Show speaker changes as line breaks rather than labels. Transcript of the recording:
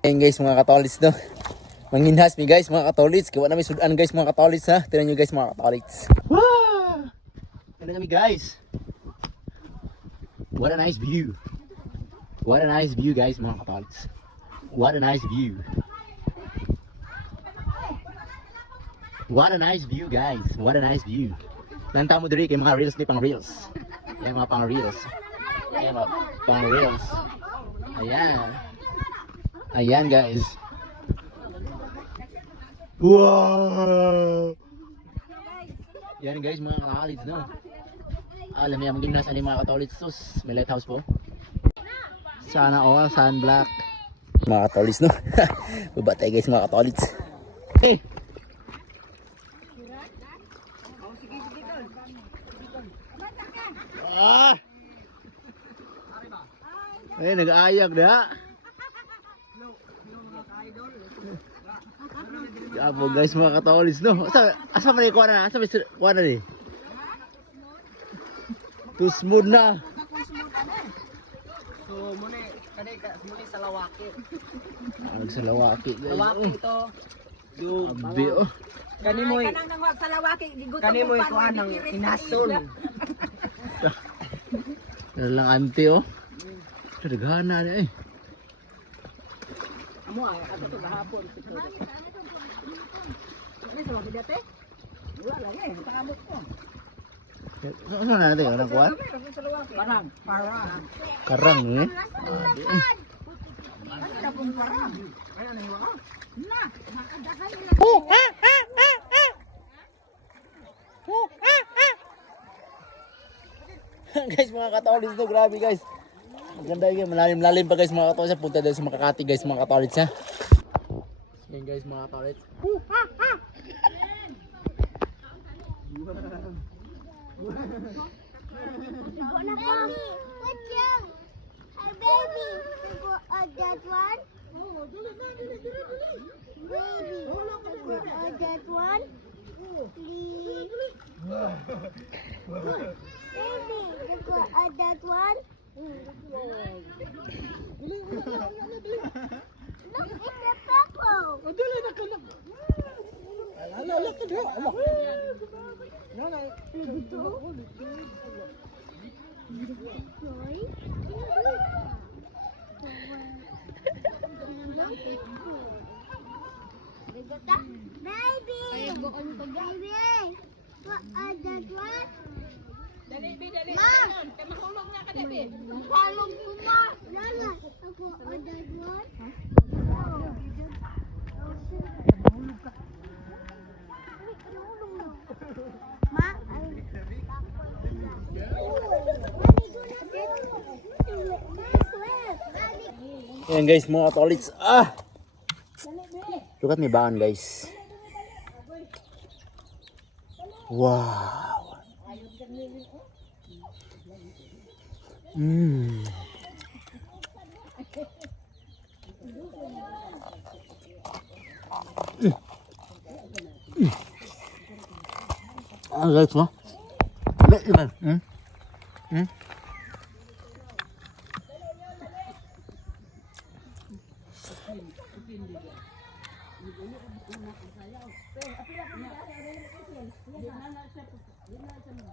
Ayan guys mga katolits no. Manginhas mi guys mga katolits. Kawa namin sudan guys mga katolits ha. Tingnan nyo guys mga katolits. Wow! Tingnan kami guys. What a nice view. What a nice view guys mga katolits. What a nice view. What a nice view guys. What a nice view. Nanta mo diri kay mga reels ni pang reels. Ayan mga pang reels. Ayan mga pang reels. Ayan. Ayan guys. Wow! Yan guys mga kakalids no. Alam niya maging nasa mga katolids sus. May lighthouse po. Sana all sunblock. Mga katolids no. Baba tayo guys mga katolids. Eh. Ah! Eh, nag-aayag na. Apo guys mga katolis no. Asa asa man kuha na? Asa man kuha na ni? Smooth na.
So, muna, kani ka, muna sa lawaki.
Ang sa lawaki guys.
Lawaki ito. Yung,
Abi oh.
kani mo,
Kanang nangwag sa lawaki, gigutom
kani mo ikuha ng inason.
Ano lang ante oh. Kadagana ni eh.
Amo ay, ato to gahapon.
Ano sa mga dati?
Wala lang eh, pakamot ko.
Saan saan natin ang kuha?
sa lawaki. Parang, parang.
Karang eh. Eh.
Ano na pong parang? Ano na hiwa?
guys mga katolis no, grabe guys. Maganda yun, malalim-lalim pa guys mga katolis. Punta dahil sa Makakati guys mga katolis ha. Yan guys mga katolis.
Baby, what's young? Hey, baby, you go on that one? Baby, you go on that one? Please. Baby, you go on that one? Look at the purple.
Dili na ka lang. Ala, ala ka diha. Ala. Yan ay.
Sorry. Baby! Baby! What are that one?
Dali, bi, dali.
Ma!
Kaya mahulog na ka, Debbie.
Palong ko na! Lala, ako are that one? Ma,
Yan guys mga katolis. Ah! Lukat may baon guys. Wow! Mmm. Ah guys mo. Lihat iman. Hmm? Hmm?